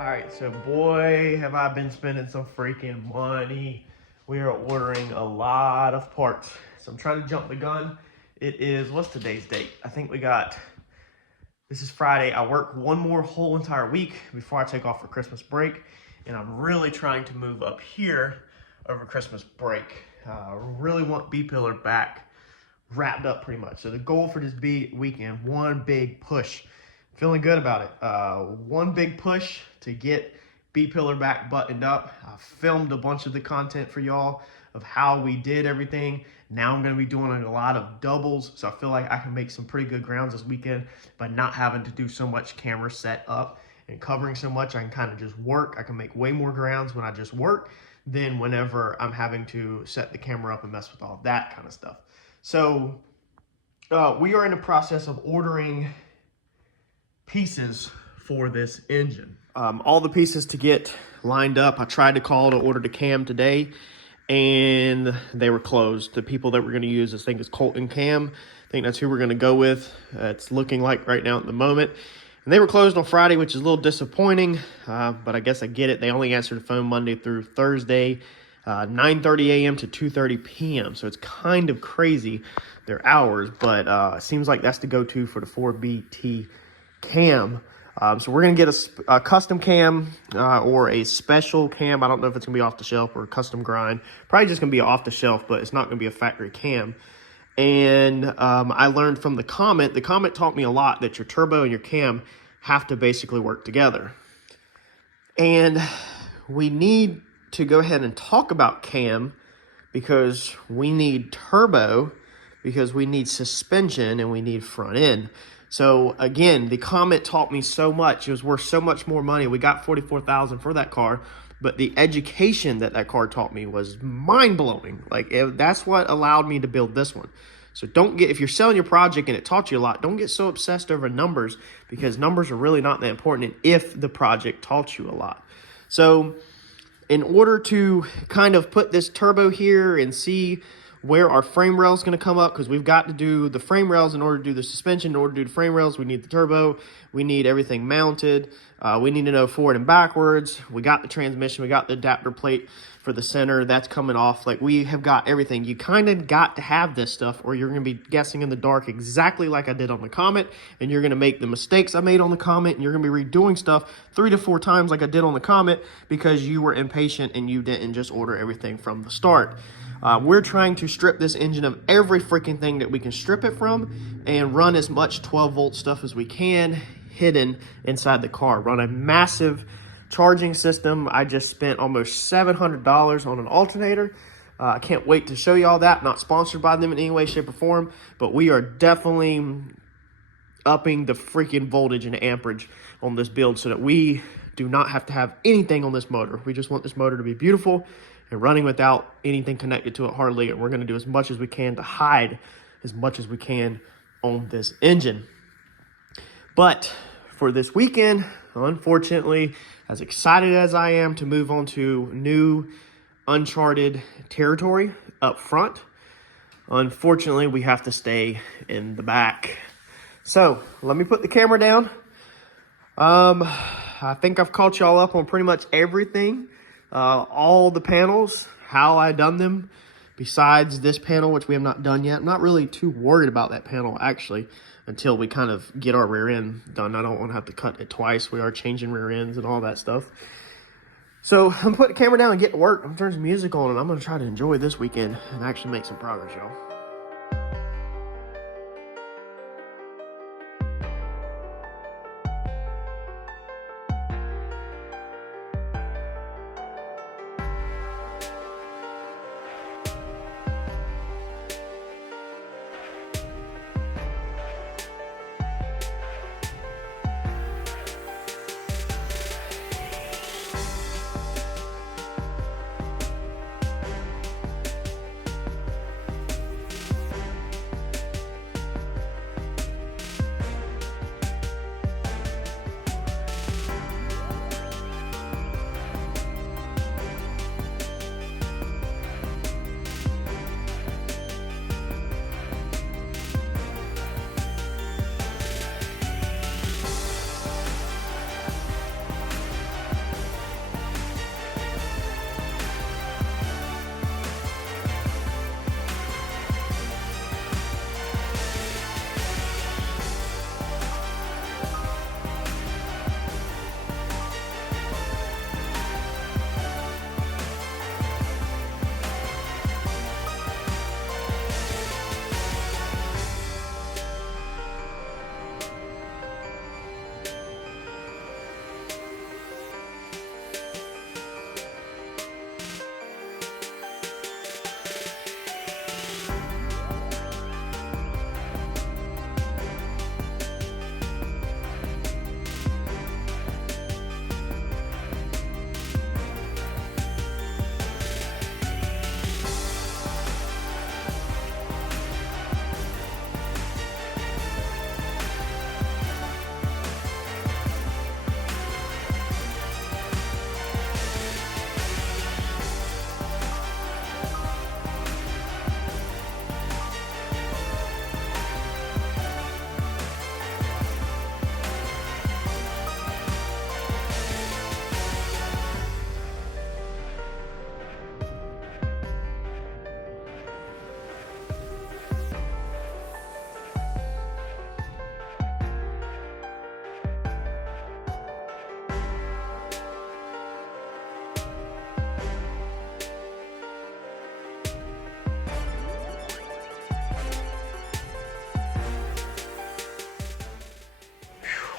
All right, so boy, have I been spending some freaking money. We are ordering a lot of parts. So I'm trying to jump the gun. It is, what's today's date? I think this is Friday. I work one more whole entire week before I take off for Christmas break. And I'm really trying to move up here over Christmas break. Really want B-pillar back wrapped up pretty much. So the goal for this weekend, one big push. Feeling good about it. One big push to get B-pillar back buttoned up. I filmed a bunch of the content for y'all of how we did everything. Now I'm going to be doing a lot of doubles, so I feel like I can make some pretty good grounds this weekend by not having to do so much camera set up and covering so much. I can kind of just work. I can make way more grounds when I just work than whenever I'm having to set the camera up and mess with all that kind of stuff. So we are in the process of ordering pieces for this engine. All the pieces to get lined up. I tried to call to order the cam today and they were closed. The people that we're going to use, I think, is Colton Cam. I think that's who we're going to go with. It's looking like right now at the moment. And they were closed on Friday, which is a little disappointing, but I guess I get it. They only answer the phone Monday through Thursday, 9:30 a.m. to 2:30 p.m. So it's kind of crazy, their hours, but it seems like that's the go-to for the 4BT cam. So we're going to get a custom cam or a special cam. I don't know if it's going to be off the shelf or a custom grind. Probably just going to be off the shelf, but it's not going to be a factory cam. And I learned from the Comet taught me a lot that your turbo and your cam have to basically work together. And we need to go ahead and talk about cam because we need turbo, because we need suspension, and we need front end. So again, the Comet taught me so much. It was worth so much more money. We got $44,000 for that car, but the education that car taught me was mind-blowing. That's what allowed me to build this one. So if you're selling your project and it taught you a lot, don't get so obsessed over numbers, because numbers are really not that important if the project taught you a lot. So in order to kind of put this turbo here and see where our frame rail is going to come up, because we've got to do the frame rails in order to do the suspension. In order to do the frame rails, we need the turbo. We need everything mounted. We need to know forward and backwards. We got the transmission. We got the adapter plate for the center. That's coming off. We have got everything. You kind of got to have this stuff, or you're going to be guessing in the dark exactly like I did on the Comet, and you're going to make the mistakes I made on the Comet, and you're going to be redoing stuff 3 to 4 times like I did on the Comet because you were impatient and you didn't just order everything from the start. We're trying to strip this engine of every freaking thing that we can strip it from and run as much 12-volt stuff as we can hidden inside the car. Run a massive charging system. I just spent almost $700 on an alternator. I can't wait to show you all that. Not sponsored by them in any way, shape, or form, but we are definitely upping the freaking voltage and amperage on this build so that we do not have to have anything on this motor. We just want this motor to be beautiful and running without anything connected to it hardly. And we're going to do as much as we can to hide as much as we can on this engine. But for this weekend, unfortunately, as excited as I am to move on to new uncharted territory up front, unfortunately, we have to stay in the back. So let me put the camera down. I think I've caught y'all up on pretty much everything. All the panels, how I done them, besides this panel, which we have not done yet. I'm not really too worried about that panel, actually, until we kind of get our rear end done. I don't want to have to cut it twice. We are changing rear ends and all that stuff. So I'm putting the camera down and get to work. I'm turning some music on, and I'm going to try to enjoy this weekend and actually make some progress, y'all.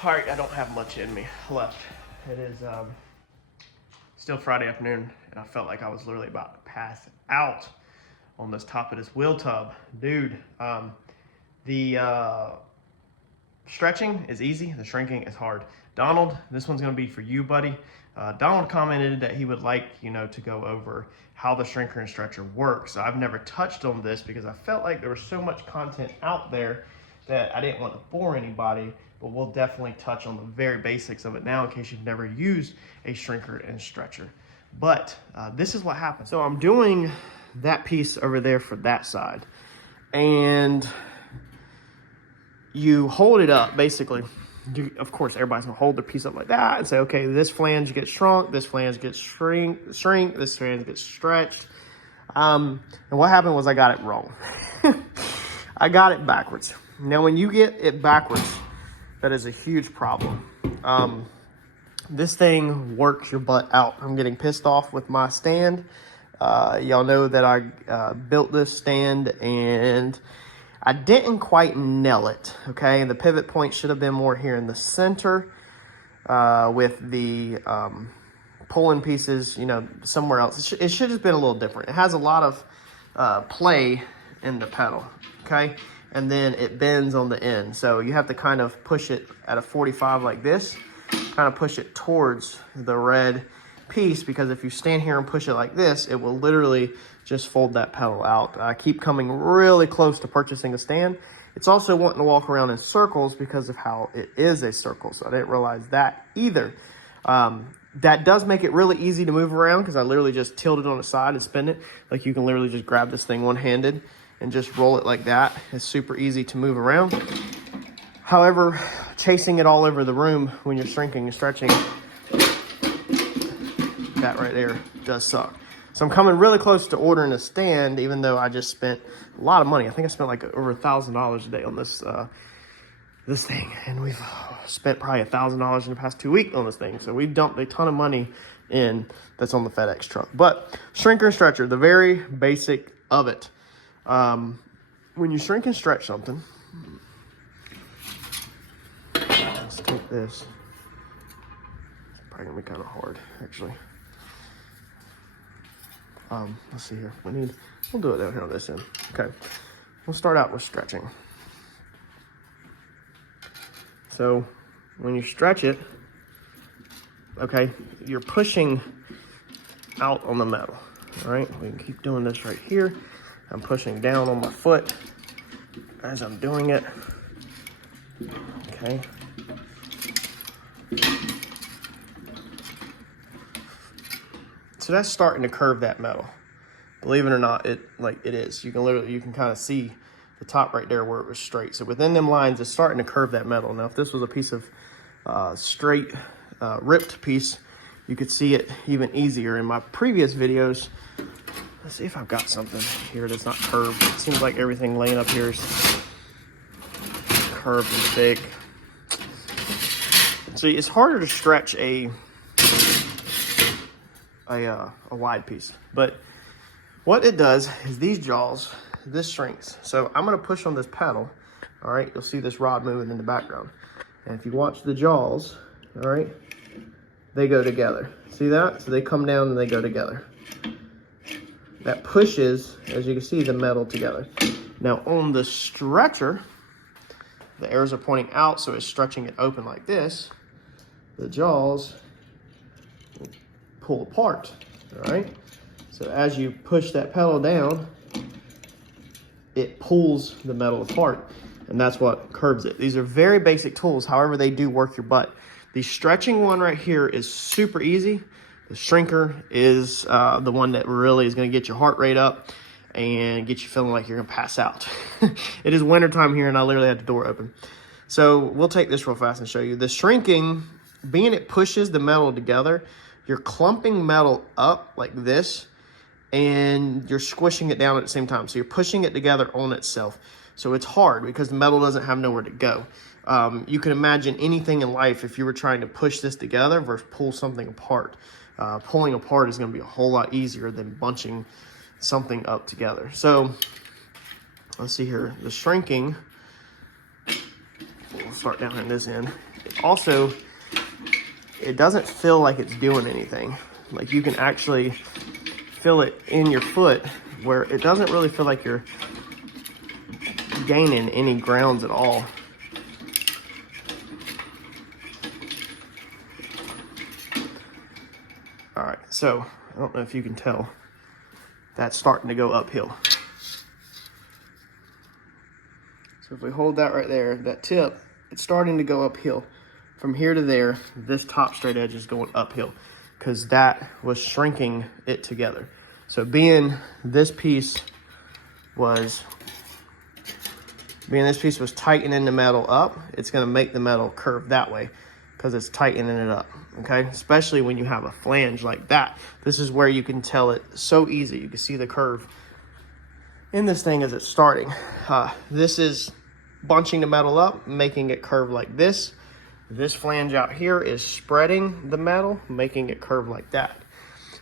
All right, I don't have much in me left. It is still Friday afternoon, and I felt like I was literally about to pass out on this top of this wheel tub. Dude, the stretching is easy, the shrinking is hard. Donald, this one's gonna be for you, buddy. Donald commented that he would like, to go over how the shrinker and stretcher works. I've never touched on this because I felt like there was so much content out there that I didn't want to bore anybody, but we'll definitely touch on the very basics of it now in case you've never used a shrinker and stretcher. But this is what happens. So I'm doing that piece over there for that side, and you hold it up basically. Of course, everybody's gonna hold their piece up like that and say, okay, this flange gets shrunk, this flange gets shrink, this flange gets stretched. And what happened was I got it wrong. I got it backwards. Now, when you get it backwards, that is a huge problem. This thing works your butt out. I'm getting pissed off with my stand. Y'all know that I built this stand and I didn't quite nail it, okay? The pivot point should have been more here in the center with the pulling pieces, somewhere else. It should have been a little different. It has a lot of play in the pedal, okay? And then it bends on the end. So you have to kind of push it at a 45 like this, kind of push it towards the red piece, because if you stand here and push it like this, it will literally just fold that pedal out. I keep coming really close to purchasing a stand. It's also wanting to walk around in circles because of how it is a circle, so I didn't realize that either. That does make it really easy to move around because I literally just tilt it on the side and spin it. Like, you can literally just grab this thing one-handed and just roll it like that. It's super easy to move around. However, chasing it all over the room when you're shrinking and stretching, that right there does suck. So I'm coming really close to ordering a stand, even though I just spent a lot of money. I think I spent like over $1,000 a day on this this thing, and we've spent probably $1,000 in the past 2 weeks on this thing. So we've dumped a ton of money in that's on the FedEx truck. But shrinker and stretcher, the very basic of it. When you shrink and stretch something, let's take this. It's probably gonna be kind of hard, actually. Let's see here. We'll do it down here on this end. Okay, we'll start out with stretching. So when you stretch it, okay, you're pushing out on the metal. All right, we can keep doing this right here. I'm pushing down on my foot as I'm doing it. Okay. So that's starting to curve that metal. Believe it or not, it is. You can kind of see the top right there where it was straight. So within them lines, it's starting to curve that metal. Now, if this was a piece of straight, ripped piece, you could see it even easier. In my previous videos, let's see if I've got something here that's not curved. It seems like everything laying up here is curved and thick. See, it's harder to stretch a wide piece, but what it does is these jaws, this shrinks. So I'm going to push on this pedal. All right, you'll see this rod moving in the background, and if you watch the jaws, all right, they go together. See that? So they come down and they go together. That pushes, as you can see, the metal together. Now on the stretcher, the arrows are pointing out, so it's stretching it open like this. The jaws pull apart, all right? So as you push that pedal down, it pulls the metal apart, and that's what curves it. These are very basic tools, however, they do work your butt. The stretching one right here is super easy. The shrinker is the one that really is gonna get your heart rate up and get you feeling like you're gonna pass out. It is wintertime here, and I literally had the door open. So we'll take this real fast and show you. The shrinking, being it pushes the metal together, you're clumping metal up like this, and you're squishing it down at the same time. So you're pushing it together on itself. So it's hard because the metal doesn't have nowhere to go. You can imagine anything in life if you were trying to push this together versus pull something apart. Pulling apart is going to be a whole lot easier than bunching something up together. So let's see here. The shrinking, we'll start down in this end. It Also, it doesn't feel like it's doing anything. Like, you can actually feel it in your foot where it doesn't really feel like you're gaining any grounds at all. All right, so I don't know if you can tell, that's starting to go uphill. So if we hold that right there, that tip, it's starting to go uphill. From here to there, this top straight edge is going uphill because that was shrinking it together. So being this piece was tightening the metal up, it's gonna make the metal curve that way because it's tightening it up, okay? Especially when you have a flange like that. This is where you can tell it so easy. You can see the curve in this thing as it's starting. This is bunching the metal up, making it curve like this. This flange out here is spreading the metal, making it curve like that.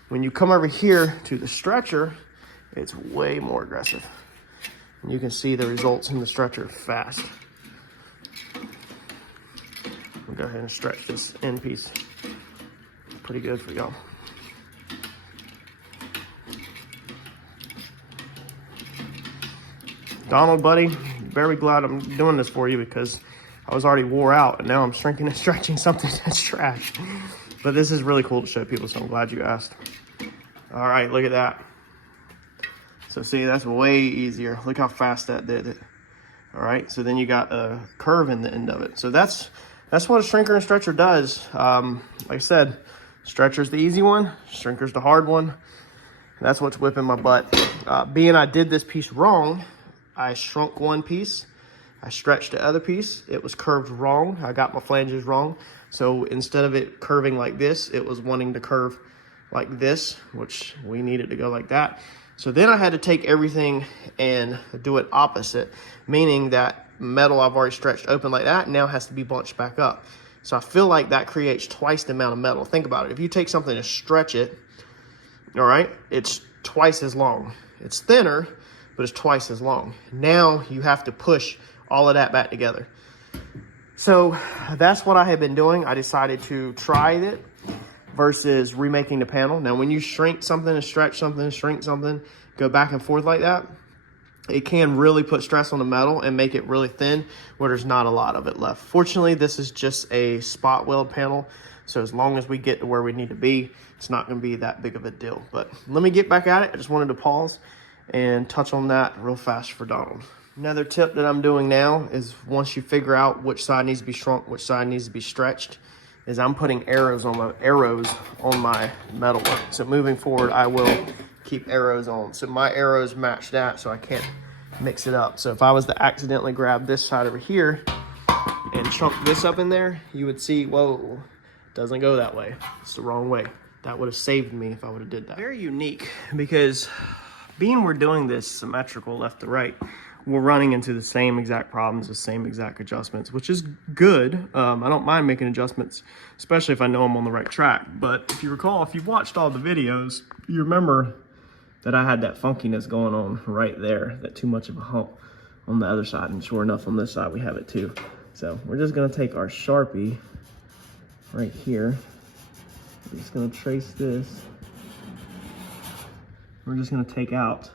When you come over here to the stretcher, it's way more aggressive. And you can see the results in the stretcher fast. We'll go ahead and stretch this end piece pretty good for y'all. Donald, buddy, very glad I'm doing this for you because I was already wore out and now I'm shrinking and stretching something that's trash. But this is really cool to show people, so I'm glad you asked. All right, look at that. So see, that's way easier. Look how fast that did it. All right, so then you got a curve in the end of it. So that's what a shrinker and stretcher does. Like I said, stretcher's the easy one, shrinker's the hard one. That's what's whipping my butt. Being I did this piece wrong, I shrunk one piece, I stretched the other piece, it was curved wrong, I got my flanges wrong. So instead of it curving like this, it was wanting to curve like this, which we needed to go like that. So then I had to take everything and do it opposite, meaning that metal I've already stretched open like that now has to be bunched back up. So I feel like that creates twice the amount of metal. Think about it. If you take something and stretch it, all right, it's twice as long. It's thinner, but it's twice as long. Now you have to push all of that back together. So that's what I have been doing. I decided to try it versus remaking the panel. Now, when you shrink something and stretch something and shrink something, go back and forth like that, it can really put stress on the metal and make it really thin where there's not a lot of it left. Fortunately, this is just a spot weld panel. So as long as we get to where we need to be, it's not gonna be that big of a deal. But let me get back at it. I just wanted to pause and touch on that real fast for Donald. Another tip that I'm doing now is once you figure out which side needs to be shrunk, which side needs to be stretched, is I'm putting arrows on my metal work. So moving forward, I will keep arrows on. So my arrows match that, so I can't mix it up. So if I was to accidentally grab this side over here and chunk this up in there, you would see, whoa, doesn't go that way. It's the wrong way. That would have saved me if I would have did that. Very unique because being we're doing this symmetrical left to right, we're running into the same exact problems, the same exact adjustments, which is good. I don't mind making adjustments, especially if I know I'm on the right track. But if you recall, if you've watched all the videos, you remember that I had that funkiness going on right there, that too much of a hump on the other side. And sure enough, on this side, we have it too. So we're just gonna take our Sharpie right here. We're just gonna trace this. We're just gonna take out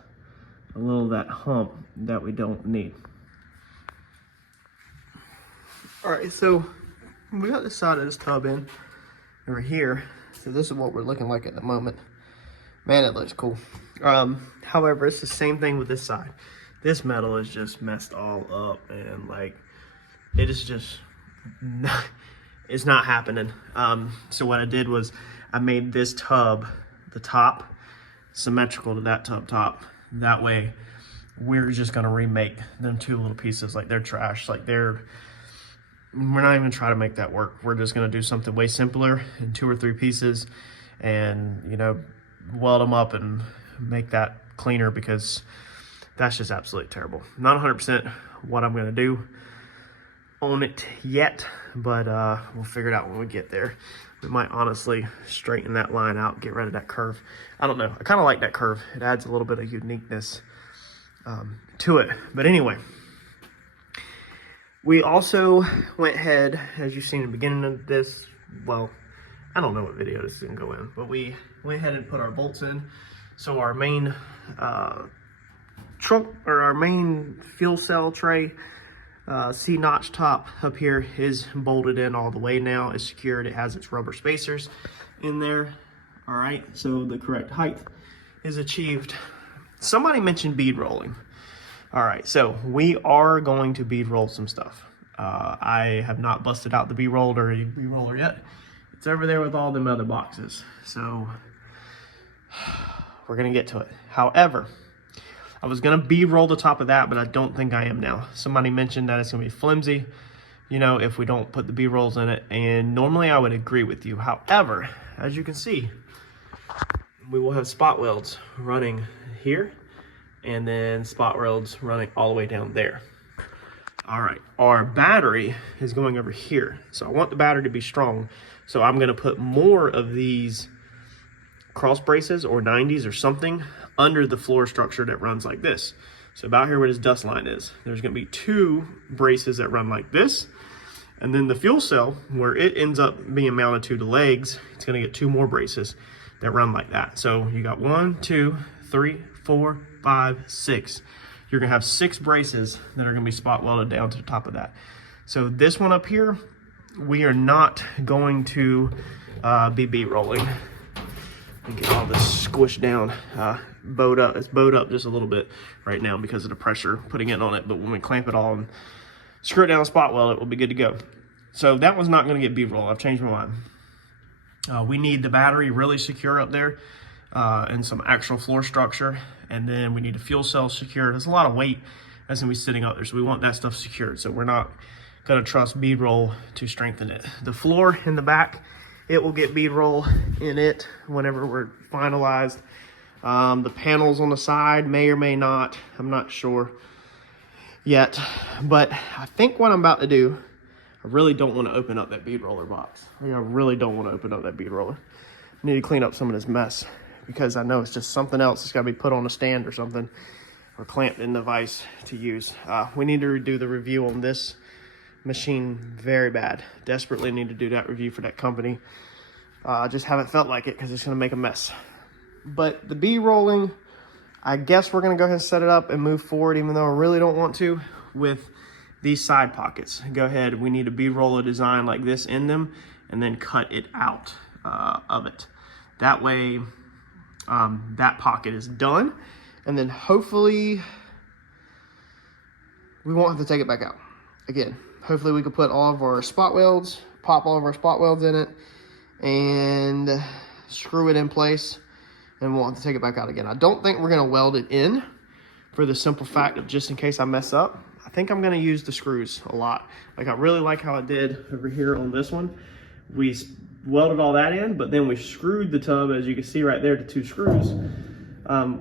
a little of that hump that we don't need. All right, so we got this side of this tub in over here. So this is what we're looking like at the moment. Man, it looks cool. However, it's the same thing with this side. This metal is just messed all up and like, it is just, it's not happening. So what I did was I made this tub, the top, symmetrical to that tub top. That way, we're just gonna remake them two little pieces like they're trash. Like we're not even gonna try to make that work. We're just gonna do something way simpler in 2 or 3 pieces and, you know, weld them up and make that cleaner because that's just absolutely terrible. Not 100% what I'm gonna do on it yet, but we'll figure it out when we get there. We might honestly straighten that line out, get rid of that curve. I don't know. I kind of like that curve. It adds a little bit of uniqueness to it. But anyway, We also went ahead, as you've seen in the beginning of this, well, I don't know what video this is gonna go in, but we went ahead and put our bolts in. So our main trunk, or our main fuel cell tray, C-notch top up here is bolted in all the way now. It's secured. It has its rubber spacers in there. All right, so the correct height is achieved. Somebody mentioned bead rolling. All right, so we are going to bead roll some stuff. I have not busted out the bead roller yet. It's over there with all them other boxes. So we're gonna get to it. However, I was gonna bead roll the top of that, but I don't think I am now. Somebody mentioned that it's gonna be flimsy, you know, if we don't put the bead rolls in it. And normally I would agree with you. However, as you can see, we will have spot welds running here, and then spot welds running all the way down there. All right, our battery is going over here. So I want the battery to be strong. So I'm gonna put more of these cross braces or 90s or something under the floor structure that runs like this. So about here where this dust line is, there's gonna be 2 braces that run like this. And then the fuel cell, where it ends up being mounted to the legs, it's gonna get 2 more braces that run like that. So you got 1, 2, 3, 4, 5, 6. You're gonna have 6 braces that are gonna be spot welded down to the top of that. So this one up here, we are not going to be bead rolling. Get all this squished down, bowed up. It's bowed up just a little bit right now because of the pressure putting it on it. But when we clamp it all and screw it down and spot weld, it will be good to go. So that one's not gonna get bead rolled. I've changed my mind. We need the battery really secure up there and some actual floor structure. And then we need a fuel cell secured. There's a lot of weight that's gonna be sitting up there. So we want that stuff secured. So we're not gonna trust bead roll to strengthen it. The floor in the back, it will get bead roll in it whenever we're finalized. The panels on the side may or may not. I'm not sure yet. But I think what I'm about to do, I really don't want to open up that bead roller box. I really don't want to open up that bead roller. I need to clean up some of this mess because I know it's just something else that's got to be put on a stand or something or clamped in the vise to use. We need to do the review on this machine very bad. Desperately need to do that review for that company. Just haven't felt like it because it's going to make a mess. But the bead rolling, I guess we're going to go ahead and set it up and move forward, even though I really don't want to, with these side pockets. Go ahead, we need a bead roller design like this in them and then cut it out of it. That way that pocket is done, and then hopefully we won't have to take it back out again. Hopefully we can put all of our spot welds, pop all of our spot welds in it, and screw it in place, and we won't have to take it back out again. I don't think we're gonna weld it in for the simple fact of just in case I mess up. I think I'm gonna use the screws a lot. Like I really like how I did over here on this one. We welded all that in, but then we screwed the tub, as you can see right there, to 2 screws.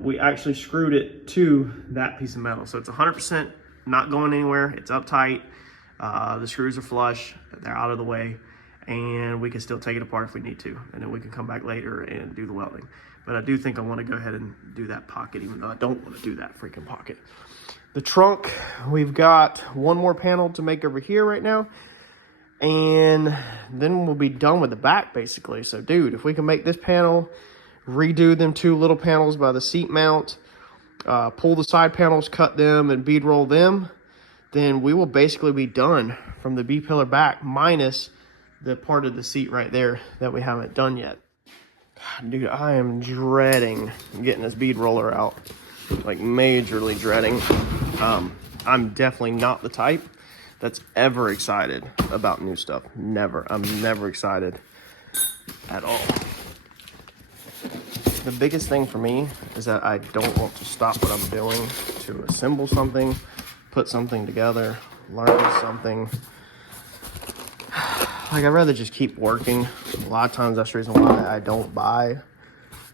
We actually screwed it to that piece of metal. So it's 100% not going anywhere. It's uptight. The screws are flush, they're out of the way, and we can still take it apart if we need to, and then we can come back later and do the welding. But I do think I want to go ahead and do that pocket, even though I don't want to do that freaking pocket. The trunk, we've got 1 more panel to make over here right now, and then we'll be done with the back basically. So dude, if we can make this panel, redo them 2 little panels by the seat mount, pull the side panels, cut them, and bead roll them, then we will basically be done from the B-pillar back, minus the part of the seat right there that we haven't done yet. God, dude, I am dreading getting this bead roller out, like majorly dreading. I'm definitely not the type that's ever excited about new stuff. Never. I'm never excited at all. The biggest thing for me is that I don't want to stop what I'm doing to assemble something, put something together, learn something. Like, I'd rather just keep working. A lot of times that's the reason why I don't buy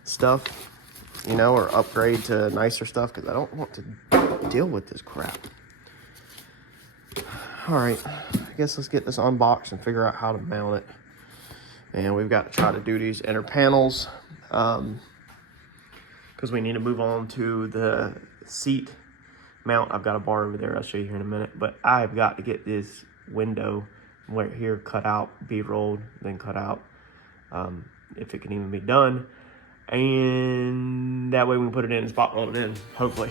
stuff, you know, or upgrade to nicer stuff, because I don't want to deal with this crap. All right, I guess let's get this unboxed and figure out how to mount it. And we've got to try to do these inner panels because we need to move on to the seat mount. I've got a bar over there. I'll show you here in a minute. But I've got to get this window right here cut out, bead rolled, then cut out, if it can even be done. And that way we can put it in and spot weld it in, hopefully.